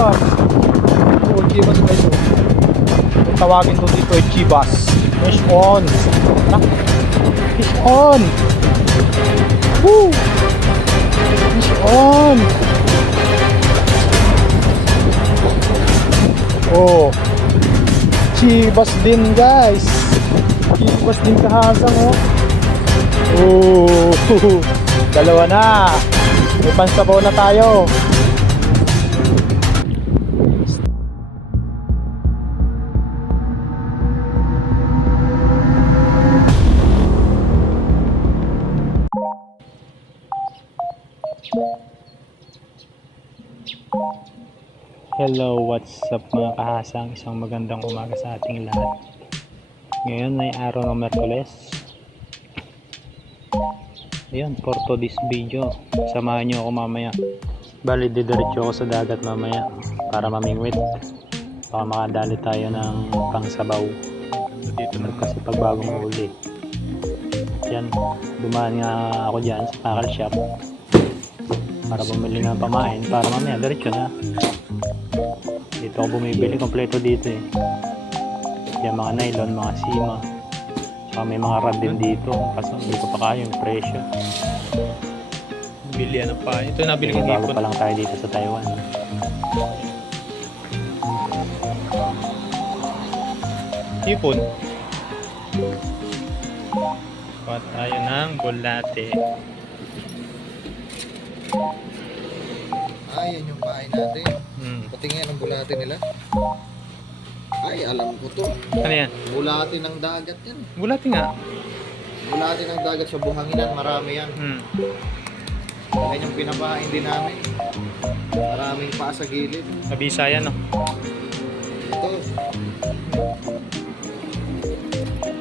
Chibas. Oh, Chibas na ito. Kung tawagin to dito ay Chibas. Fish on. Fish on. Woo! Fish on. Oh. Chibas din guys. Chibas din kahasang oh. Oh. Dalawa na. May pansabaw na tayo. Hello, what's up mga kahasang? Isang magandang umaga sa ating lahat. Ngayon ay araw ng Miyerkules. Ayun, for today's video, samahan nyo ako mamaya. Bali, didiretso ako sa dagat mamaya para mamingwit. Baka makadali tayo ng pangsabaw. Dito na kasi pagbagong huli. Yan, dumaan nga ako dyan sa tackle shop para bumili ng pamain para mamaya diretso na. Dito ako bumibili, kompleto dito eh. Yan, mga nylon, mga sima, saka may mga rod din dito kasi hindi ko pa kaya yung presyo. Bili ano pa, ito nabili ko bago pa lang tayo dito sa Taiwan. Hipon. Kuha tayo ng bulate. Yan yung bahay natin. Patingin ang bulate nila. Ay, alam ko to. Ano yan? Bulate ng dagat yan. Bulate nga. Bulate ng dagat sa buhanginan, marami yan. Yan yung pinapain din namin. Maraming paa sa gilid. Nabisa yan no? Ito.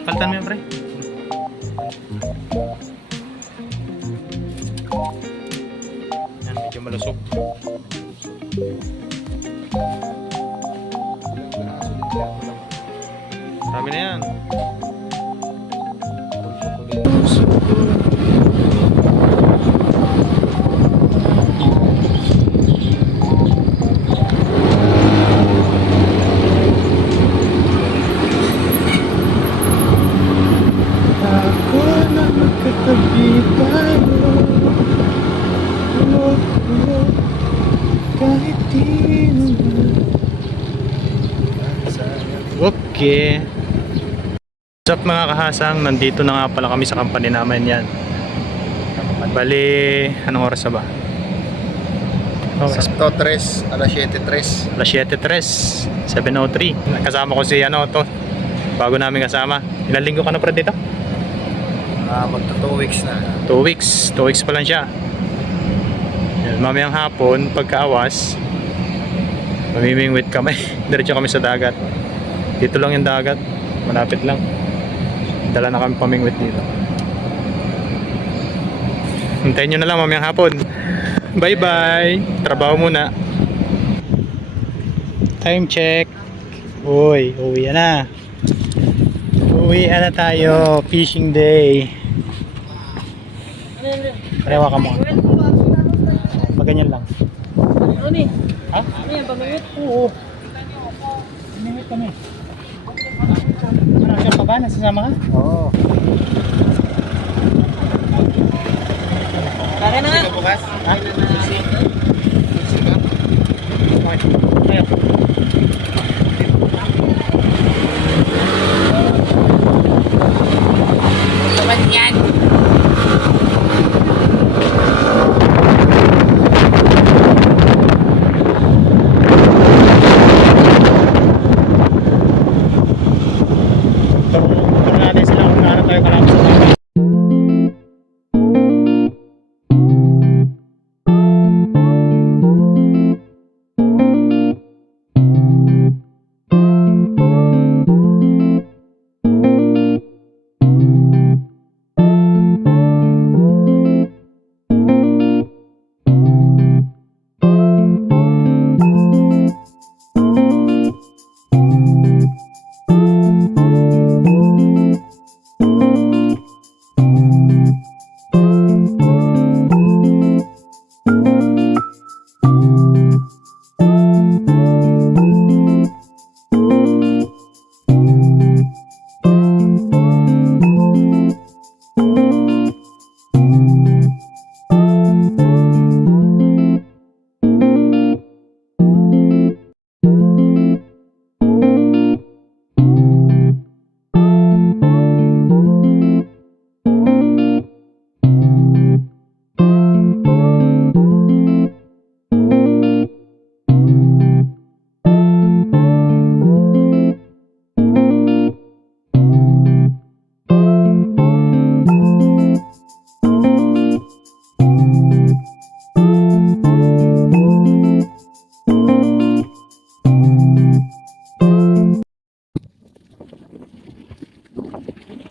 Palitan mo yan pre. Yan, medyo malusok. Sabi na yan. Ako na magkatabi tayo. Kahit di naman. Okay. What's up mga kahasang? Nandito na nga pala kami sa company namin yan. Bali, anong oras na ba? Sakto 3, alas 7:03. Alas 7:03, 7:03. Kasama ko si ano to. Bago namin kasama. Ilang linggo ka na pa dito? Magto 2 weeks na. 2 weeks. 2 weeks pa lang siya. Yan, mamayang hapon, pagkaawas, mamimingwit kami. Diretso kami sa dagat. Dito lang yung dagat. Malapit lang. Dala na kami pamingwit dito. Hintayin nyo na lang mamayang hapon. Bye bye. Trabaho muna. Time check. Uy, uwi na. Uwi na tayo. Fishing day. Parewa ka mo. Paganyan lang. Ano ni? Ha? Ano yan, pamingwit? Oo. Pamingwit kami. Ano siya pa ba? Nasasama ka? Oo. Kaya na nga. Bukas? Ha? Ayaw. Naman yan. Turo natin sila kung naano tayo kalapit sa dagat.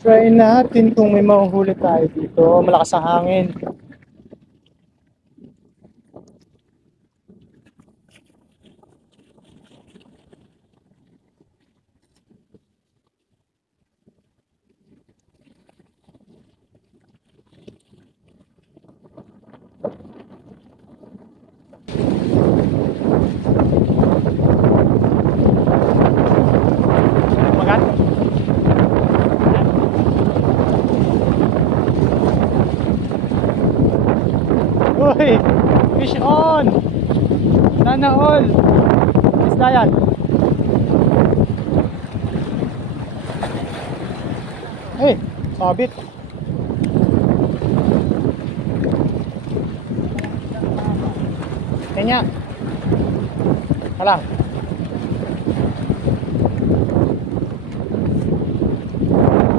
Try natin kung may mahuhuli tayo dito. Malakas ang hangin. Magat? Uy! Fish on! Sana all! Isda yan! Eh! Sabit! Kanya! Halang!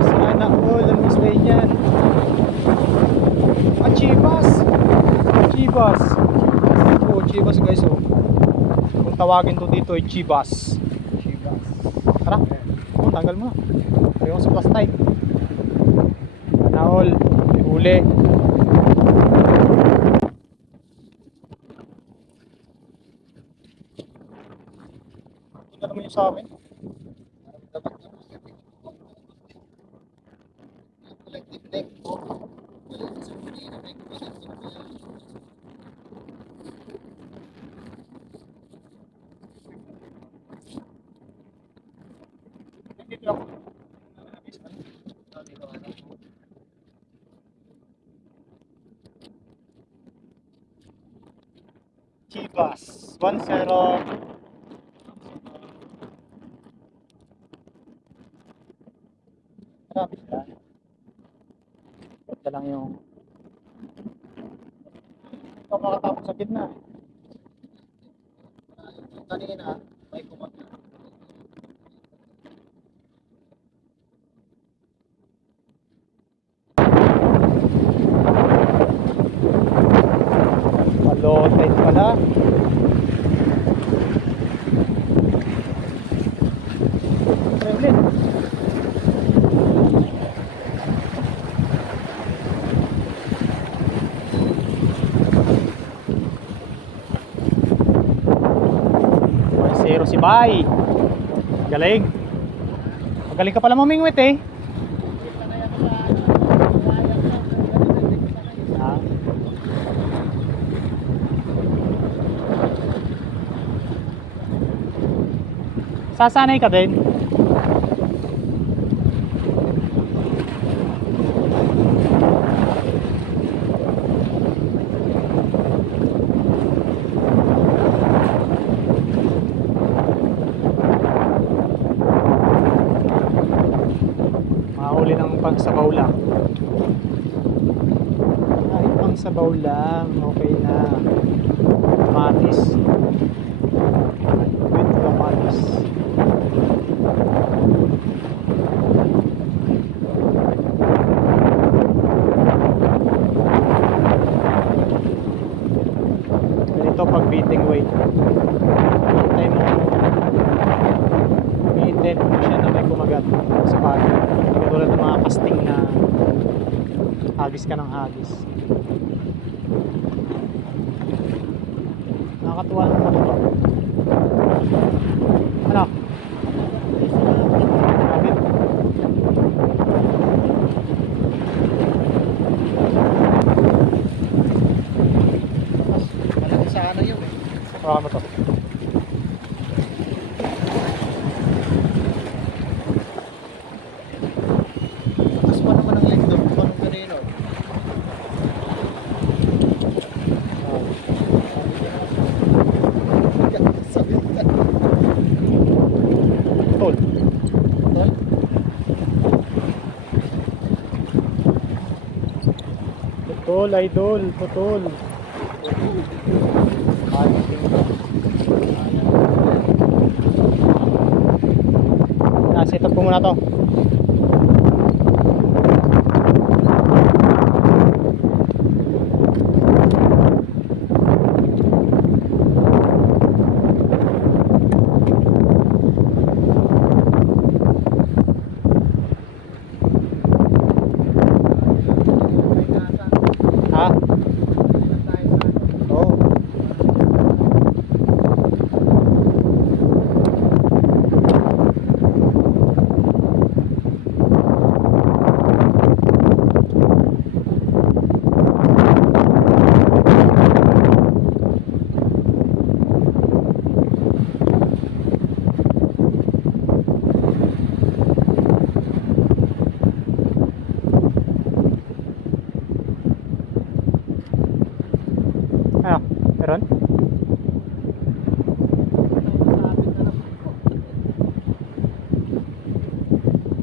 Sana all! Ang isda yan! Ah, chibas! Chibas! Oh, chibas guys oh. Kung tawagin to dito ay chibas. Chibas. Tara! Oh, tanggal mo na. Ayaw sa plastic. Naol, may huli. Tingnan naman yung sa amin. Chivas 1-0. Marami sila. Ito lang yung ito makatapos sa gitna. Kanina, may kumakain. Malotet pala. Try ulit. Zero si Bay. Galing. Magaling ka pala mamingwit eh. Ah. Sasanay ka din. Mahuli ng pangsabaw lang. Ay, pangsabaw lang. Okay na. Kamatis. With kamatis. Ganito pag beating weight. Hintay mo. Maintain mo siya na may kumagat sa pagod. Katulad ng mga casting na hagis ka ng hagis. Nakakatuwa naman ito. Ano? Sabit. Malaki sana yun eh. Baka mo to. Tapos pa naman ang link doon, kung anong kanino. Sabi ka. Tol. Tol? Putol, idol. Putol. Set up ko muna to.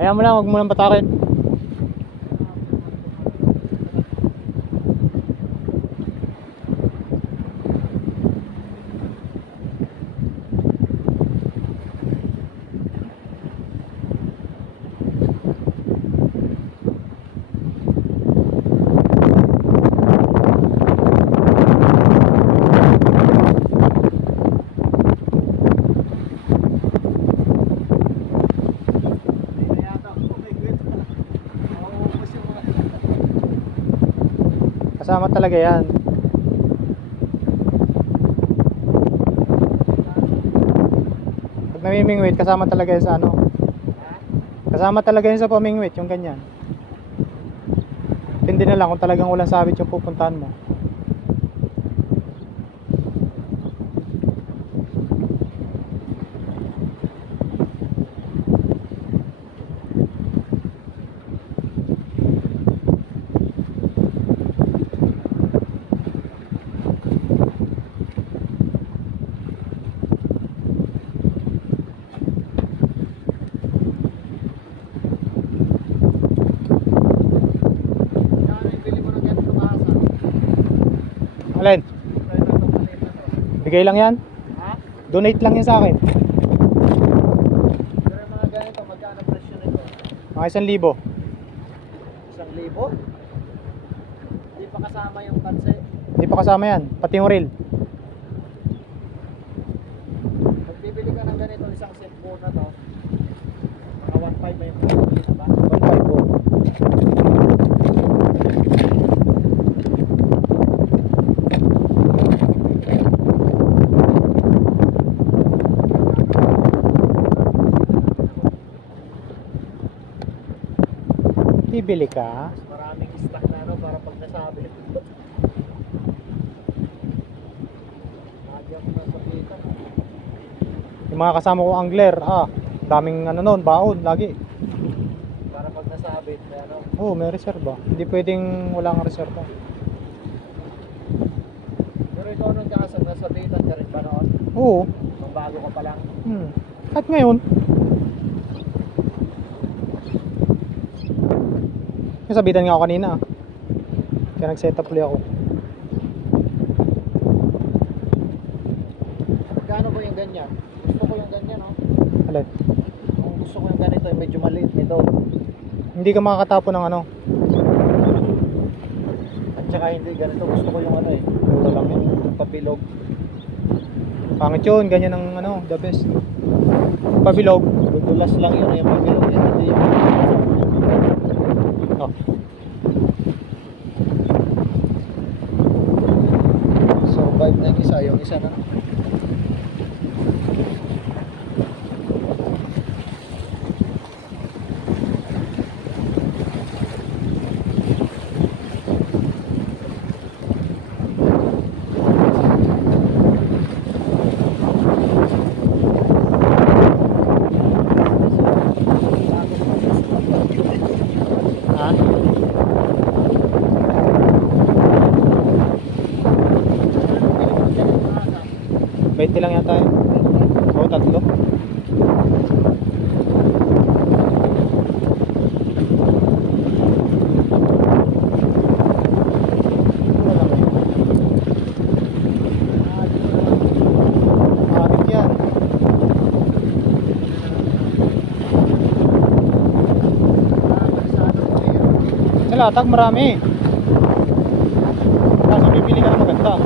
Kaya mo lang, huwag mo lang patakin. Kasama talaga yan. Pag namimingwit, kasama talaga yan sa ano. Kasama talaga yan sa pamingwit, yung ganyan. Hindi na lang kung talagang walang sabit yung pupuntahan mo. Alin? Bigay lang yan? Ha? Donate lang yan sa akin. Pero yung mga ganito, magkano presyo nito? Mga 1,000. 1,000? Hindi pa kasama yung kanse. Hindi pa kasama yan, pati yung reel. Pag bibili ka ng ganito, isang set po na to, mga 1,500 may mga ba? 1,500 po. Bibili ka? Mas maraming stock na ano para pag nasabi. Lagi ako nasa kita. Yung mga kasama ko angler, daming ano nun, baon, lagi. Para pag nasabi, may ano. Oo, may reserva. Hindi pwedeng walang reserva. Pero ikaw nung kasag, nasabitan ka rin ba noon? Oo. Nung bago ka pa lang. At ngayon, nasabitan nga ako kanina. Kaya nag-set up ulit ako. Magkano ba yung ganyan? Gusto ko yung ganyan, no? Alin? Kung gusto ko yung ganito, yung medyo maliit nito. Hindi ka makakatapo ng ano. At saka hindi ganito, gusto ko yung ano eh. Mura lang yun. Yung pabilog. Pangit yun, ganyan ang ano, the best. Pabilog. Dudulas lang yun, yung pabilog yun. Hindi yung Oh. survive na yung isa na. Ha? Baiti lang yata yun. Oo, 3. Maraming yan. Sa latag marami. Kaso pipili ka na maganda.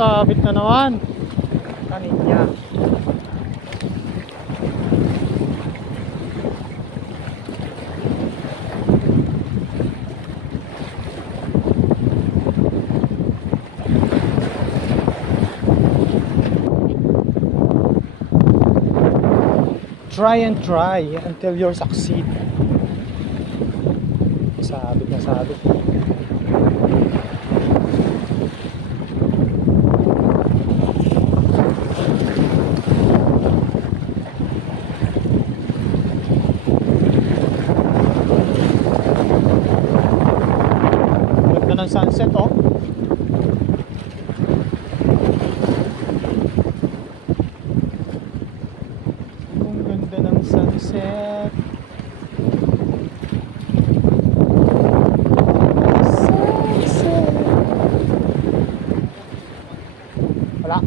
Sabit na naman. Kanina. Try and try until you succeed. Sabit na sabit. sunset oh. Ang ganda ng sunset. Sunset. Wala.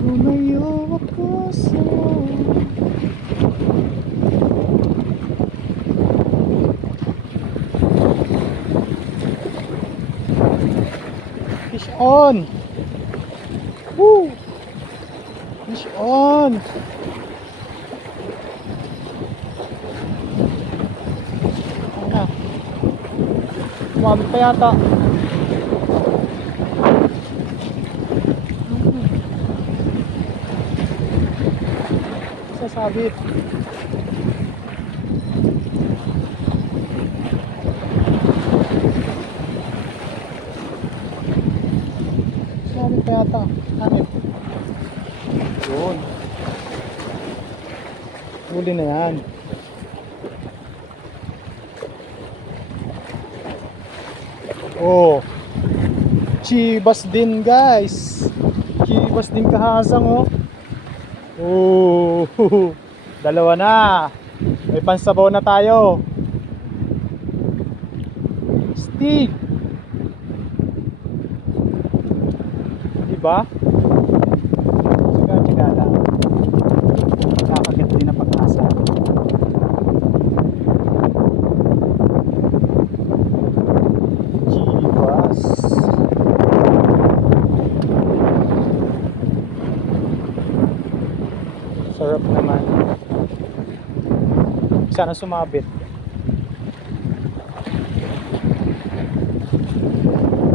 Lumayo ako sa fish on. Woo! Fish on. Ano? Kumamit pa yata. Sasabit. Sasabit pa yata. Hanip. Yun. Huli na yan. Oh. Chibas din guys. Chibas din kahasang oh. Oh, dalawa na. May pansabaw na tayo. Stig. Diba? Tsaga-tsaga lang. Nakakagat din ang pag-asa. Chivas. Sarap naman. Sana sumabit.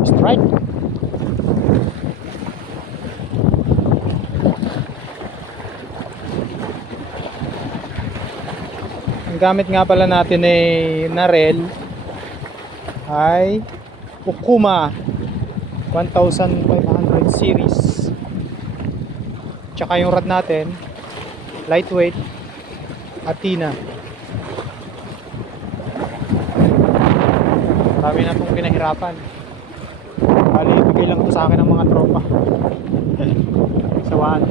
Strike. Ang gamit nga pala natin na reel ay Okuma 1500 series. Tsaka yung rod natin lightweight Athena. Marami na itong pinahirapan. Bali, ibigay lang ito sa akin ng mga tropa. Sawaan.